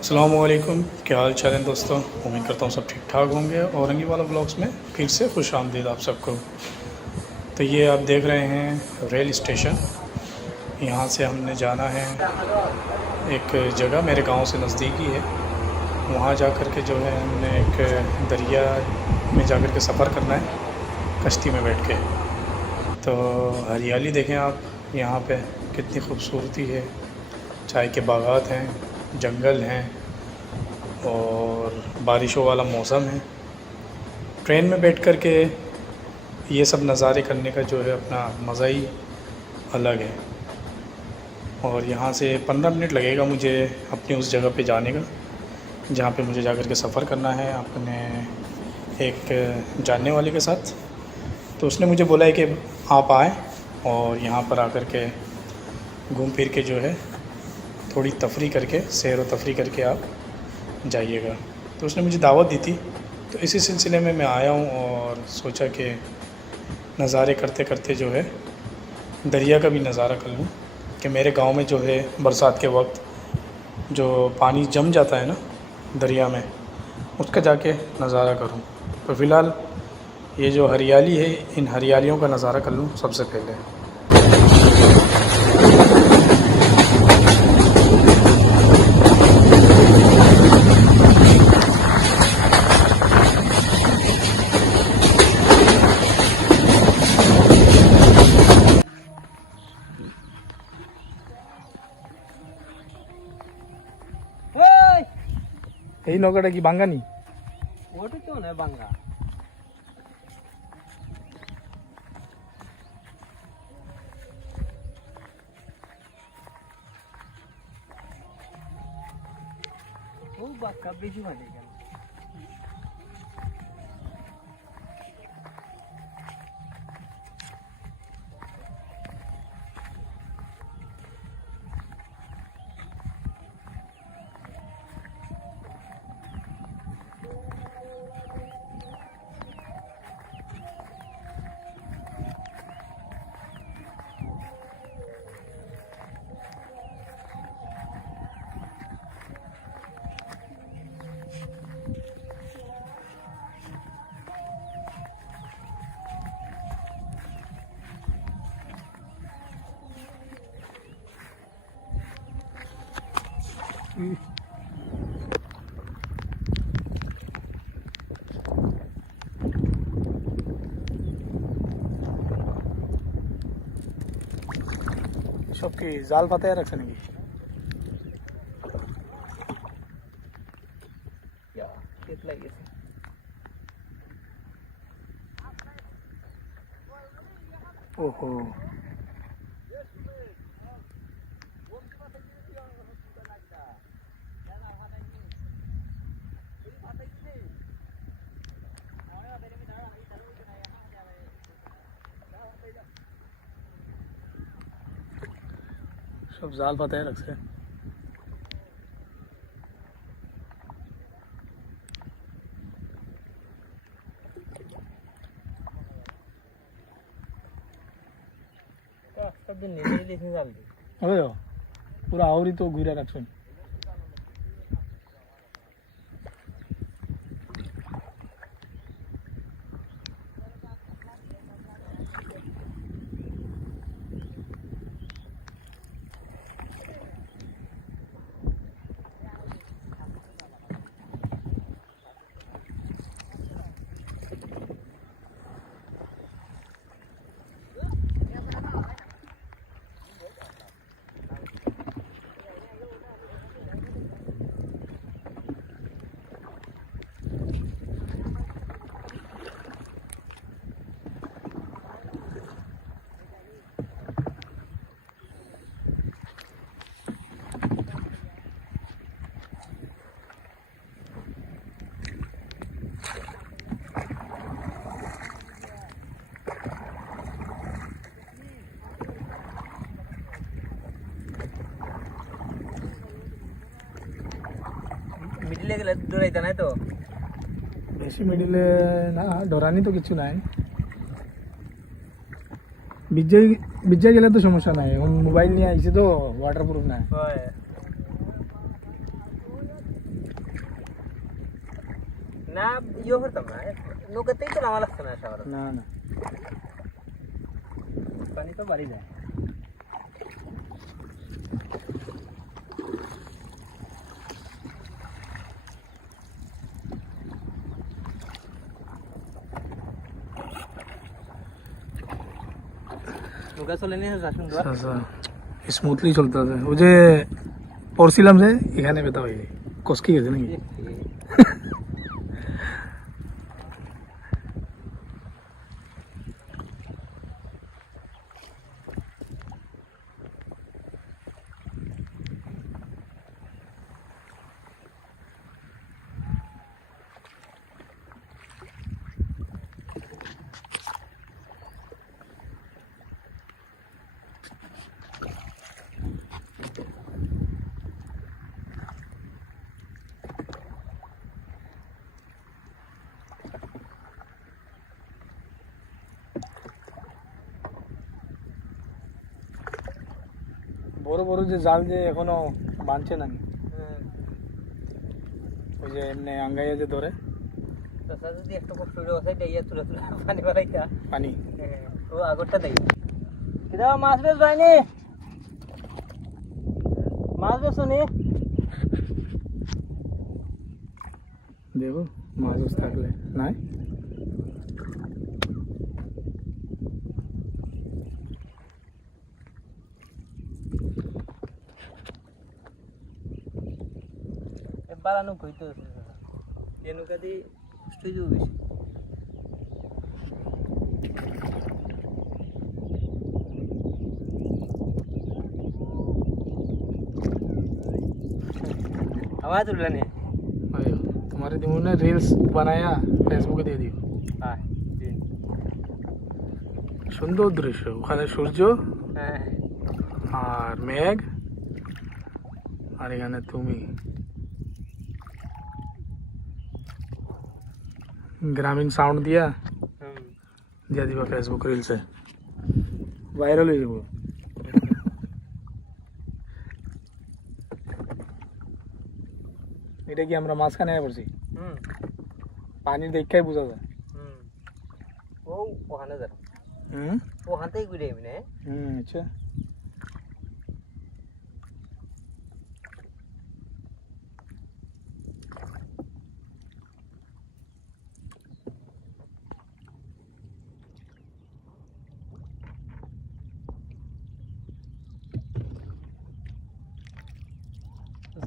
अस्सलामुअलैकुम, क्या हाल चाल है दोस्तों। उम्मीद करता हूँ सब ठीक ठाक होंगे। औरंगी वाला ब्लॉग्स में फिर से खुश आमदीद आप सबको। तो ये आप देख रहे हैं रेल स्टेशन। यहाँ से हमने जाना है एक जगह मेरे गांव से नज़दीकी है। वहाँ जा कर के जो है हमने एक दरिया में जा कर के सफ़र करना है कश्ती में बैठ के। तो हरियाली देखें आप, यहाँ पे कितनी खूबसूरती है। चाय के बागात हैं, जंगल हैं और बारिशों वाला मौसम है। ट्रेन में बैठ कर के ये सब नज़ारे करने का जो है अपना मज़ा ही अलग है। और यहाँ से 15 मिनट लगेगा मुझे अपनी उस जगह पे जाने का जहाँ पे मुझे जा कर के सफ़र करना है अपने एक जानने वाले के साथ। तो उसने मुझे बोला है कि आप आएँ और यहाँ पर आकर के घूम फिर के जो है थोड़ी तफरी करके, सैर व तफरी करके आप जाइएगा। तो उसने मुझे दावत दी थी, तो इसी सिलसिले में मैं आया हूँ और सोचा कि नज़ारे करते करते जो है दरिया का भी नज़ारा कर लूँ। कि मेरे गांव में जो है बरसात के वक्त जो पानी जम जाता है ना दरिया में, उसका जाके नज़ारा करूँ। तो फ़िलहाल ये जो हरियाली है, इन हरियालियों का नज़ारा कर लूँ सबसे पहले। এই নৌকাটা কি বাঙ্গানি? ওটা তো না বাঙ্গা। ও বাক্কা বেশি মানে কেন? সব কি জাল পাতায় রাখছে নাকি? কেটলা গেছে। ওহো, সব জাল পাতায় রাখছে। রাস্তার দিন নিজেই দেখে জাল দিই। ওই পুরো আউরি তো ঘুরে রাখছেন। মিডিলে গেলে দৌড়াইতে নাই তো? বেশি মিডিলে না, ডরানি তো কিছু নাই। ভিজে গেলে তো সমস্যা নাই। এখন মোবাইল নিয়ে আইছে তো ওয়াটারপ্রুফ নাই। না ইয়ে করতাম না নৌকাতেই তো নামা লাগছে না সবার না না পানি তো বাড়ি যায় নৌকা চলে নিয়ে সুন্দর আচ্ছা স্মুথলি চলতেছে ও যে পড়ছিলাম যে এখানে ব্যথা হয়ে যায় কসকি গেছে নাকি বড় বড় যে জাল যে এখনো বাঁধছে না ওই যে এমনি আঙ্গাইয়া যে ধরে চাচা যদি একটা কষ্ট করে বসাই দেয় তুলে তুলে পানি বাড়াইতা পানি ও আগরটা দেয় কিদাও মাছ বেশ ভাইনি মাছ বেশ নি দেখো মাছ থাকলে নাই বাড়ানো হইতে এ নৌকা দিয়ে কষ্ট হয়ে যাবে বেশি आवाज उड़ने अरे तुम्हारे दिमाग ने रील्स बनाया फेसबुक दे दियो हाँ সুন্দর দৃশ্য ওখানে সূর্য আর মেঘ আর এখানে তুমি গ্রামীণ সাউন্ড দিয়া দিয়া দিবা ফেসবুক রিলসে ভাইরাল হয়ে যাবো এটা কি আমরা মাঝখানে পড়ছি পানি দেখাই বোঝা যায় ও ওখানে যারা হুম ওখান থেকে ঘুরে এমনি আচ্ছা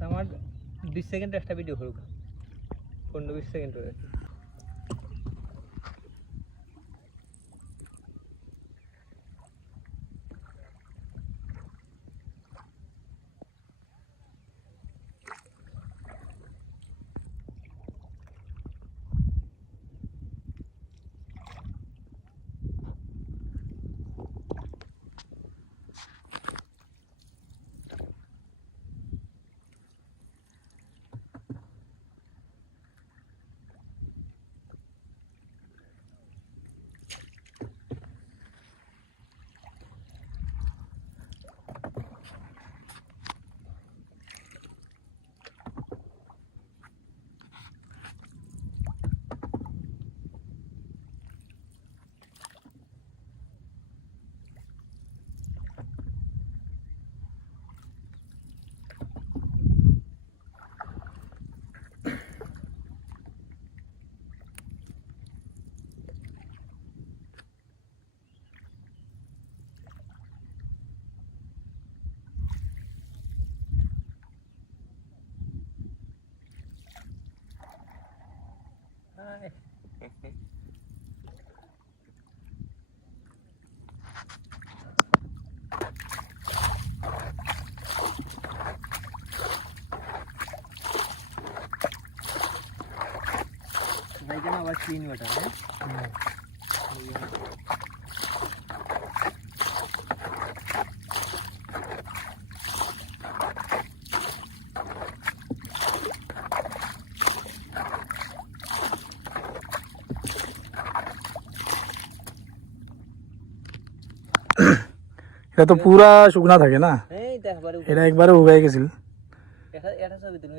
আমার 20 সেকেন্ড একটা ভিডিও করুক 15-20 সেকেন্ড করে भाई का आवाज क्लीन बता है এটা তো পুরা শুকনা থাকে না এই দেখ বারে এটা একবারে উগাই গেছিল এটা এটা সব দিন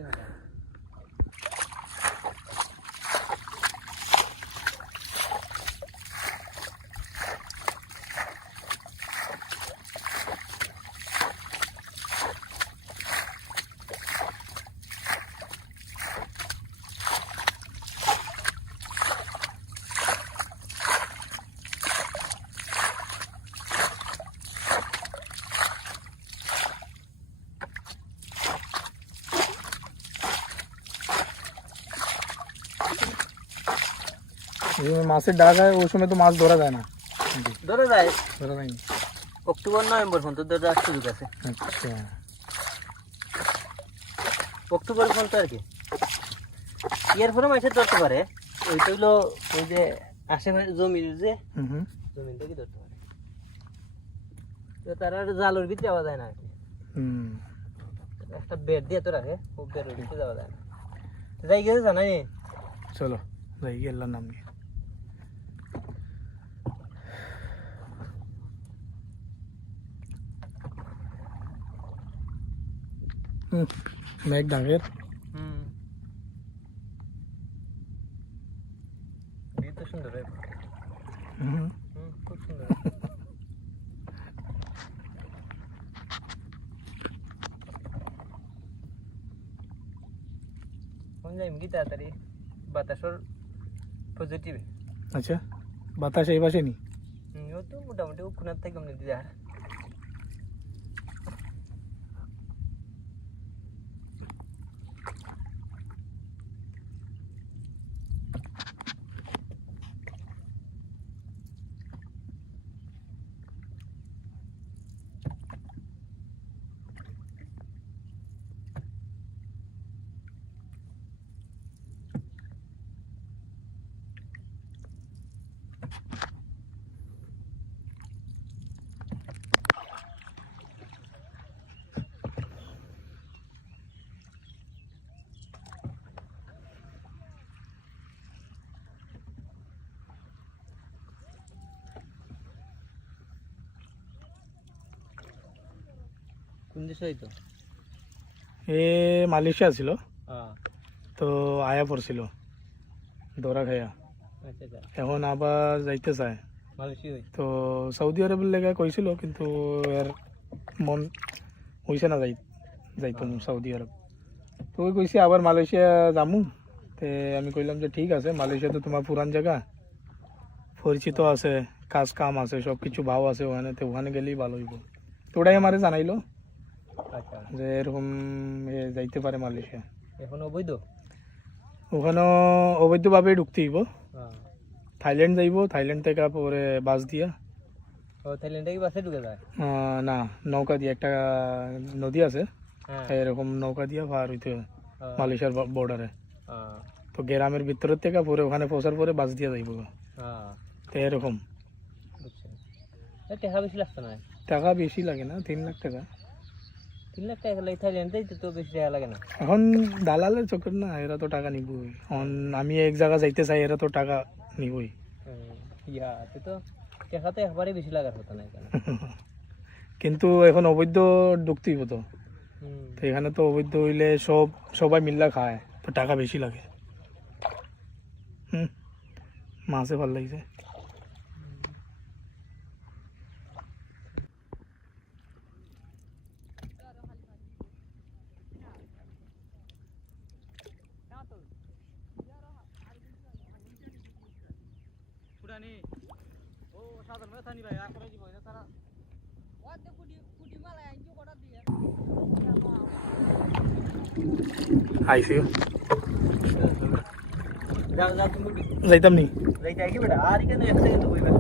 মাছের ডাক হয় ওই সময় তো মাছ ধরা যায় না, ধরা যায় ধরা যায়নি। অক্টোবর নভেম্বর পর্যন্ত ধরা সুযোগ আছে। আচ্ছা, অক্টোবর পর্যন্ত আর কি। এর পরে মাসে ধরতে পারে, ওইটা হইলো ওই যে আশেপাশে জমির যে জমিন থেকে ধরতে পারে। তো তারা জালের ভিতরে যাওয়া যায় না আর কি। একটা বেড দিয়ে তো রাখে, ও বেডের ভিতরে যাওয়া যায় না। যাই গেছে জানাই নি। চলো যাই গিয়ে আল্লাহর নাম নিয়ে। মেঘ ডাকের তো সুন্দর হয়। খুব সুন্দর। কোন যাই কি তাড়াতাড়ি বাতাসর পজিটিভ। আচ্ছা, বাতাস এই পাশে নি? ও তো মোটামুটি ওখানের থেকে এমনি দিয়ে আর কোন দেশ হইতো? এ মালয়েশিয়া ছিল, হ্যাঁ। তো আয়া পড়ছিল ধরা খাইয়া, আচ্ছা আচ্ছা, এখন আবার যাইতে চায়। মালয়েশিয়া হই। তো সৌদি আরবের লেগে কইছিল, কিন্তু এর মন হইছে না যাইতো সৌদি আরব। তো ওই কইছে আবার মালয়েশিয়া যামু। তে আমি কইলাম যে ঠিক আছে, মালয়েশিয়া তো তোমার পুরান জায়গা, পরিচিত আছে, কাজ কাম আছে, সব কিছু ভাও আছে ওখানে, তো ওখানে গেলেই ভালো হইব। তো ওটাই আমারে জানাইলো আচ্ছা, যে এরকম যাইতে পারে মালয়েশিয়া। এখন অবৈধ? ওখানেও অবৈধভাবে ঢুকতে হইব। হ্যাঁ। থাইল্যান্ড যাইব, থাইল্যান্ড থেকে পরে বাস দিয়া, ও থাইল্যান্ডে কি বাসে ঢুকে যায়? না নৌকা দিয়ে, একটা নদী আছে, হ্যাঁ। এরকম নৌকা দিয়ে পার হইতে হয় হ্যাঁ। মালয়েশিয়ার বর্ডারে। হ্যাঁ। তো গ্রামের ভিতরের থেকে পরে ওখানে পৌঁছার পরে বাস দিয়ে যাইব। হ্যাঁ, তো এরকম বুঝছি। টাকা বেশি লাগতো না? টাকা বেশি লাগে না, 3 লাখ টাকা। 3 লাখ টাকা লাগে থাইল্যান্ডে, তো বেশি টাকা লাগে না। এখন দালালের চক্কর না, এরা তো টাকা নিবই। এখন আমি এক জায়গা যাইতে চাই, এরা তো টাকা নিবই। ইয়াতে তো টাকা তো একবারে বেশি লাগার হতো না এখানে। কিন্তু এখন অবৈধ ঢুকতে হইব তো, তো এখানে তো অবৈধ হইলে সবাই মিল্লা খায়, তো টাকা বেশি লাগে। মাছে ভাল লাগছে। আইসিও যাইতাম নি। যাইতে কি বেটা আর কেন এক সেকেন্ড বইবা।